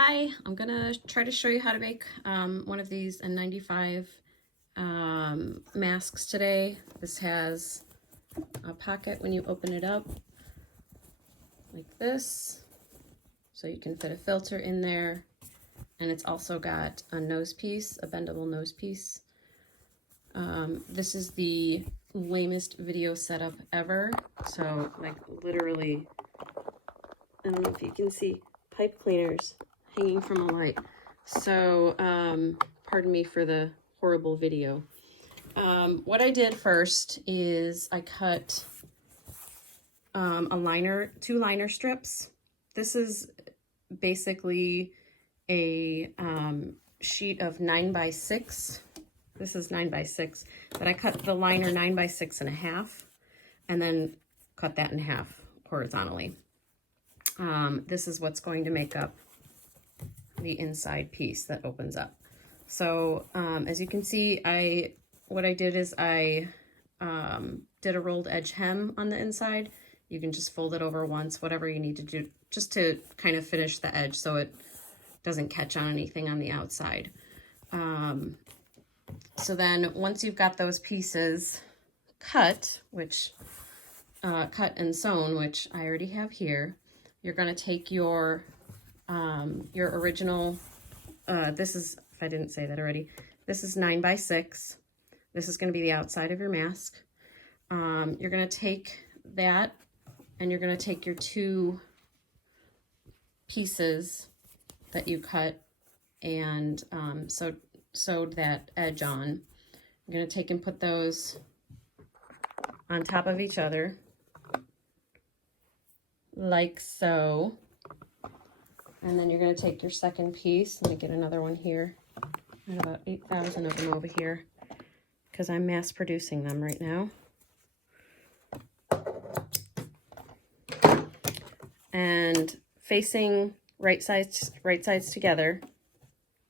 Hi, I'm gonna try to show you how to make one of these N95 masks today. This has a pocket when you open it up like this, so you can fit a filter in there, and it's also got a nose piece, a bendable nose piece. This is the lamest video setup ever. So like literally, I don't know if you can see pipe cleaners hanging from a light. So, pardon me for the horrible video. What I did first is I cut two liner strips. This is basically a sheet of 9x6. This is 9x6, but I cut the liner 9x6.5 and then cut that in half horizontally. This is what's going to make up the inside piece that opens up. So as you can see, what I did is I did a rolled edge hem on the inside. You can just fold it over once, whatever you need to do, just to kind of finish the edge so it doesn't catch on anything on the outside. So then once you've got those pieces cut, cut and sewn, which I already have here, you're going to take your original, this is, if I didn't say that already, this is 9x6. This is going to be the outside of your mask. You're going to take that and you're going to take your two pieces that you cut and sewed that edge on. You're going to take and put those on top of each other like so. And then you're going to take your second piece. Let me get another one here. I have about 8,000 of them over here because I'm mass producing them right now. And facing right sides together,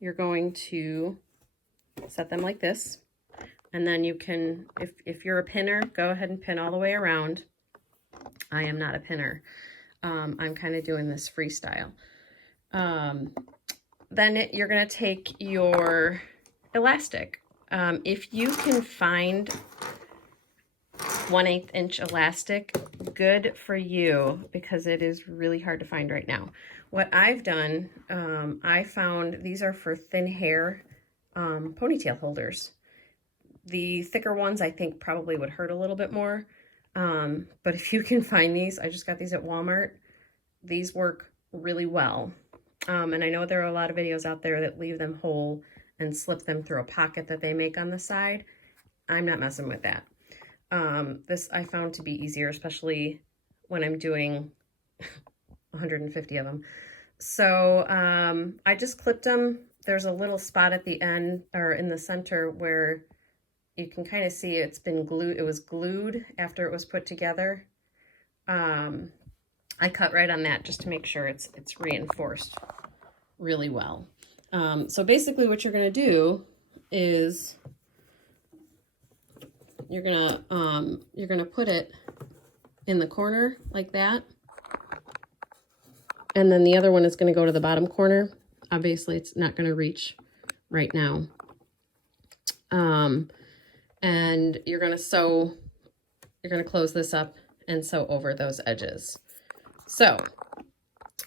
you're going to set them like this. And then you can, if you're a pinner, go ahead and pin all the way around. I am not a pinner. I'm kind of doing this freestyle. Then you're going to take your elastic. If you can find 1/8 inch elastic, good for you, because it is really hard to find right now. What I've done, I found these are for thin hair ponytail holders. The thicker ones I think probably would hurt a little bit more. But if you can find these, I just got these at Walmart. These work really well. And I know there are a lot of videos out there that leave them whole and slip them through a pocket that they make on the side. I'm not messing with that. This I found to be easier, especially when I'm doing 150 of them. So I just clipped them. There's a little spot at the end or in the center where you can kind of see it's been glued. It was glued after it was put together. I cut right on that just to make sure it's reinforced really well. So basically what you're going to do is you're going to put it in the corner like that. And then the other one is going to go to the bottom corner. Obviously it's not going to reach right now. And you're going to close this up and sew over those edges. So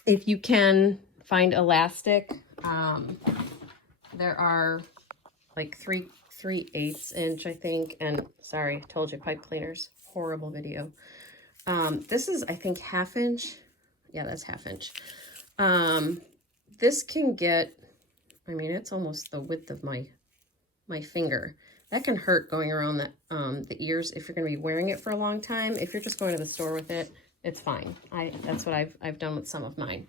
if you can find elastic, there are like 3/8 inch, I think. And sorry, told you, pipe cleaners, horrible video. This is, I think, 1/2 inch. Yeah, that's 1/2 inch. This can get, I mean, it's almost the width of my finger. That can hurt going around the ears if you're going to be wearing it for a long time. If you're just going to the store with it, it's fine. That's what I've done with some of mine.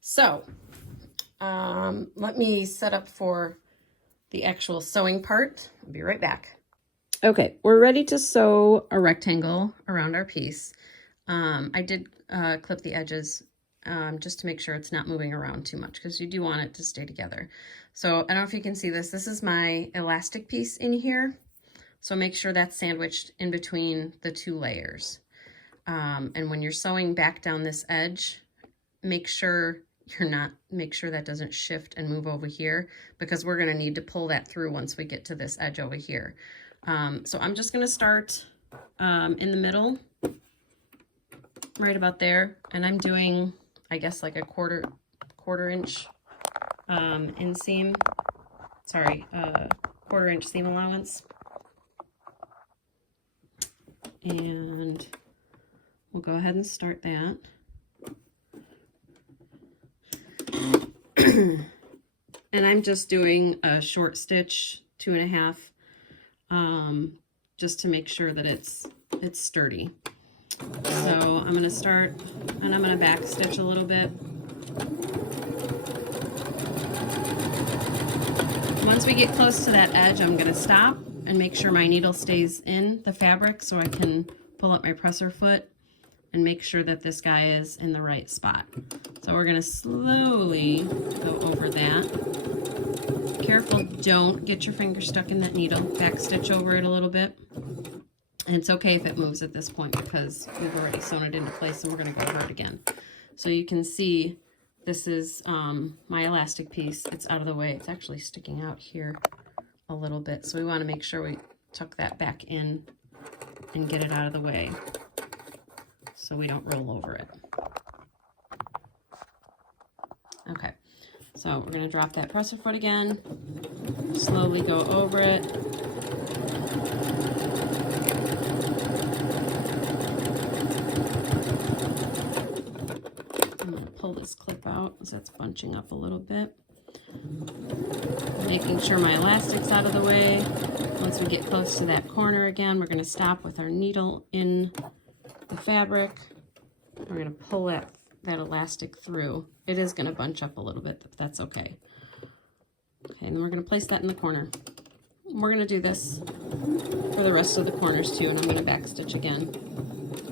So let me set up for the actual sewing part. I'll be right back. Okay, we're ready to sew a rectangle around our piece. I did clip the edges just to make sure it's not moving around too much, because you do want it to stay together. So I don't know if you can see this. This is my elastic piece in here. So make sure that's sandwiched in between the two layers. And when you're sewing back down this edge, make sure make sure that doesn't shift and move over here, because we're going to need to pull that through once we get to this edge over here. So I'm just going to start in the middle, right about there, and I'm doing, I guess, like a quarter inch inseam, sorry, quarter inch seam allowance. And we'll go ahead and start that. And I'm just doing a short stitch, 2.5, just to make sure that it's sturdy. So I'm going to start, and I'm going to back stitch a little bit. Once we get close to that edge, I'm going to stop and make sure my needle stays in the fabric so I can pull up my presser foot and make sure that this guy is in the right spot. So we're going to slowly go over that. Careful, don't get your finger stuck in that needle. Back stitch over it a little bit. And it's okay if it moves at this point because we've already sewn it into place, and we're going to go over it again. So you can see this is my elastic piece. It's out of the way. It's actually sticking out here a little bit. So we want to make sure we tuck that back in and get it out of the way so we don't roll over it. Okay, so we're going to drop that presser foot again, slowly go over it. I'm going to pull this clip out as that's bunching up a little bit. Making sure my elastic's out of the way. Once we get close to that corner again, we're going to stop with our needle in the fabric. We're going to pull that elastic through. It is going to bunch up a little bit, but that's okay. Okay, and then we're going to place that in the corner. We're going to do this for the rest of the corners too, and I'm going to back stitch again.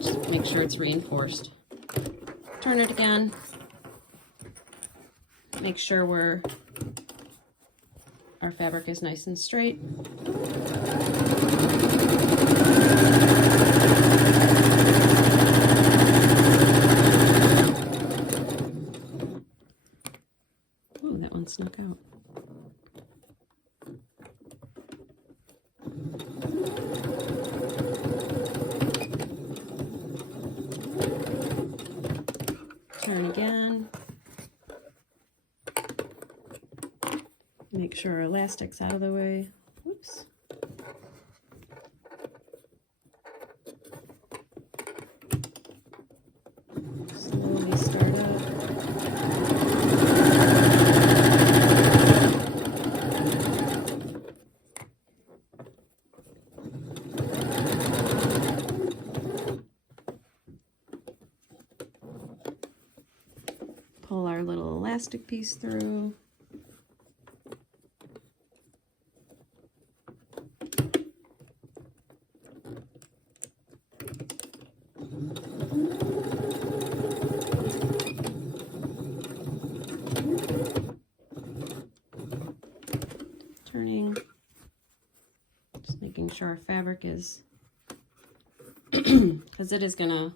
Just make sure it's reinforced. Turn it again. Make sure our fabric is nice and straight. Ooh, that one snuck out. Turn again. Make sure our elastic's out of the way. Whoops. Slowly start up. Pull our little elastic piece through. Turning, just making sure our fabric is, because it is gonna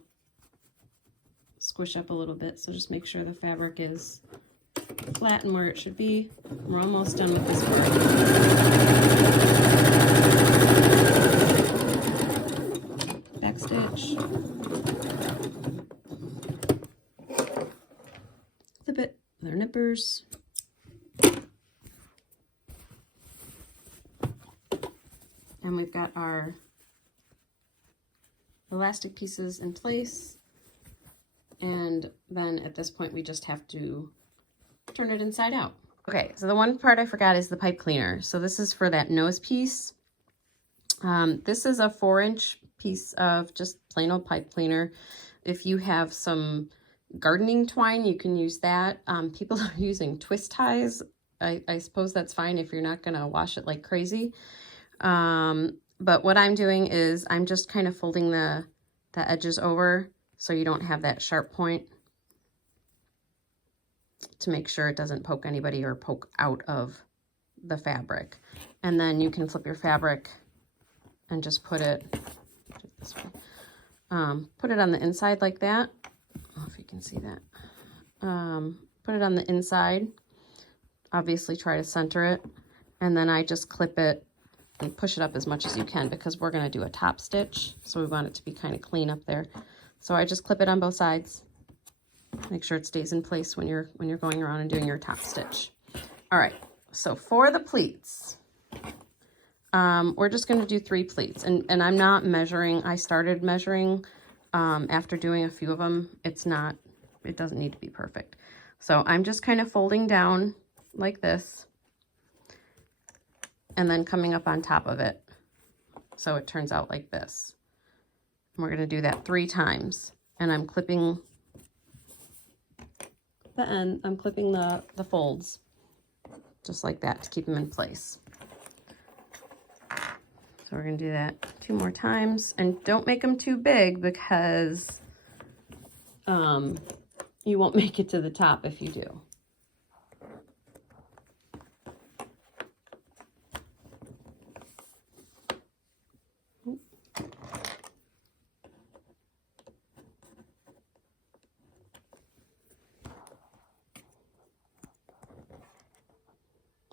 squish up a little bit, so just make sure the fabric is flat and where it should be. We're almost done with this part. Back stitch. Flip it with our nippers. And we've got our elastic pieces in place. And then at this point, we just have to turn it inside out. Okay, so the one part I forgot is the pipe cleaner. So this is for that nose piece. This is a 4-inch piece of just plain old pipe cleaner. If you have some gardening twine, you can use that. People are using twist ties. I suppose that's fine if you're not gonna wash it like crazy. But what I'm doing is I'm just kind of folding the edges over so you don't have that sharp point, to make sure it doesn't poke anybody or poke out of the fabric. And then you can flip your fabric and just put it this way. Put it on the inside like that. I don't know if you can see that. put it on the inside. Obviously try to center it. And then I just clip it and push it up as much as you can because we're going to do a top stitch. So we want it to be kind of clean up there. So I just clip it on both sides. Make sure it stays in place when you're going around and doing your top stitch. All right, so for the pleats, we're just going to do 3 pleats. And I'm not measuring. I started measuring after doing a few of them. It doesn't need to be perfect. So I'm just kind of folding down like this and then coming up on top of it. So it turns out like this. And we're going to do that 3 times. And I'm clipping the end. I'm clipping the folds just like that to keep them in place. So we're going to do that 2 more times. And don't make them too big because you won't make it to the top if you do.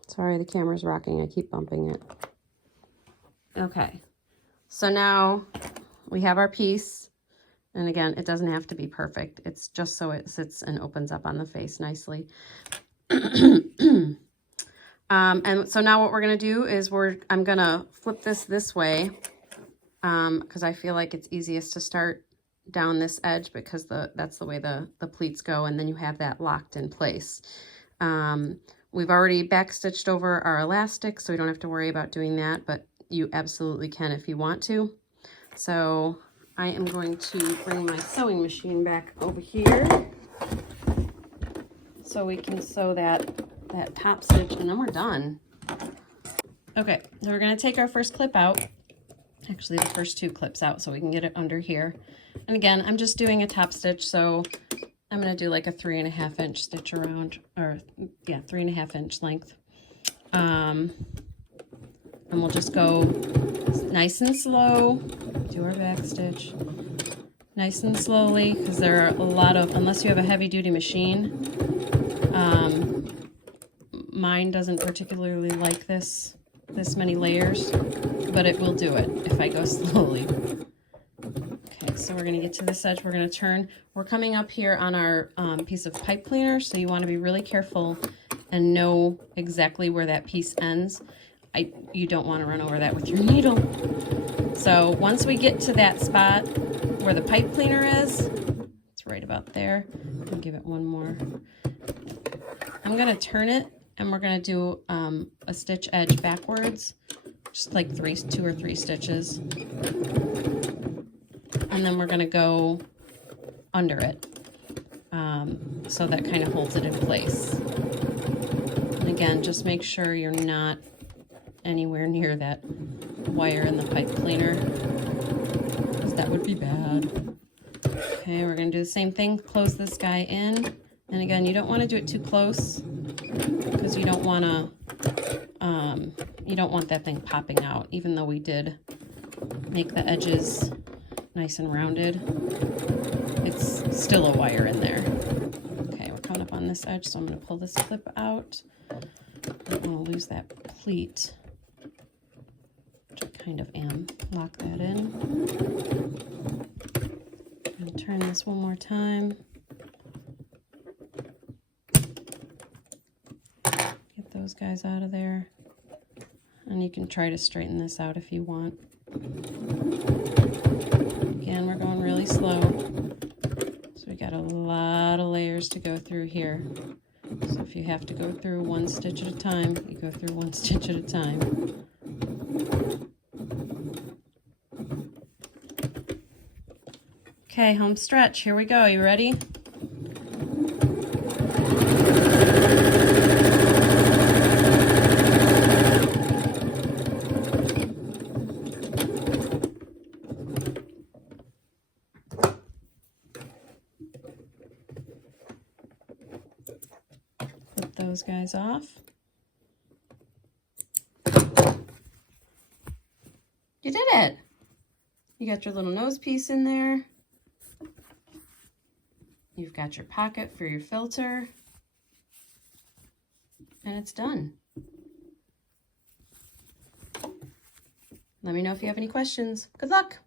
Sorry, the camera's rocking. I keep bumping it. Okay, so now we have our piece. And again, it doesn't have to be perfect. It's just so it sits and opens up on the face nicely. And so now what we're going to do is I'm going to flip this way because I feel like it's easiest to start down this edge because that's the way the pleats go, and then you have that locked in place. We've already backstitched over our elastic, so we don't have to worry about doing that, but you absolutely can if you want to. So I am going to bring my sewing machine back over here so we can sew that top stitch, and then we're done. Okay, so we're going to take our first clip out. Actually, the first 2 clips out so we can get it under here. And again, I'm just doing a top stitch, so I'm going to do like a 3.5 inch stitch around, or yeah, 3.5 inch length. And we'll just go nice and slow, do our back stitch, nice and slowly, because there are a lot of, unless you have a heavy duty machine, mine doesn't particularly like this many layers, but it will do it if I go slowly. Okay, so we're going to get to this edge. We're going to turn. We're coming up here on our piece of pipe cleaner, so you want to be really careful and know exactly where that piece ends. You don't want to run over that with your needle. So once we get to that spot where the pipe cleaner is, it's right about there. I'll give it one more. I'm going to turn it, and we're going to do a stitch edge backwards, just like 2 or 3 stitches. And then we're going to go under it. So that kind of holds it in place. And again, just make sure you're not anywhere near that wire in the pipe cleaner, because that would be bad. Okay, we're going to do the same thing. Close this guy in. And again, you don't want to do it too close because you don't want that thing popping out, even though we did make the edges nice and rounded. It's still a wire in there. Okay, we're coming up on this edge, so I'm going to pull this clip out. I don't want to lose that pleat, which I kind of am. Lock that in. And turn this one more time. Get those guys out of there. And you can try to straighten this out if you want. Again, we're going really slow. So we got a lot of layers to go through here. So if you have to go through 1 stitch at a time, you go through 1 stitch at a time. Okay, home stretch. Here we go. You ready? Flip those guys off. You did it. You got your little nose piece in there. You've got your pocket for your filter. and it's done. Let me know if you have any questions. Good luck.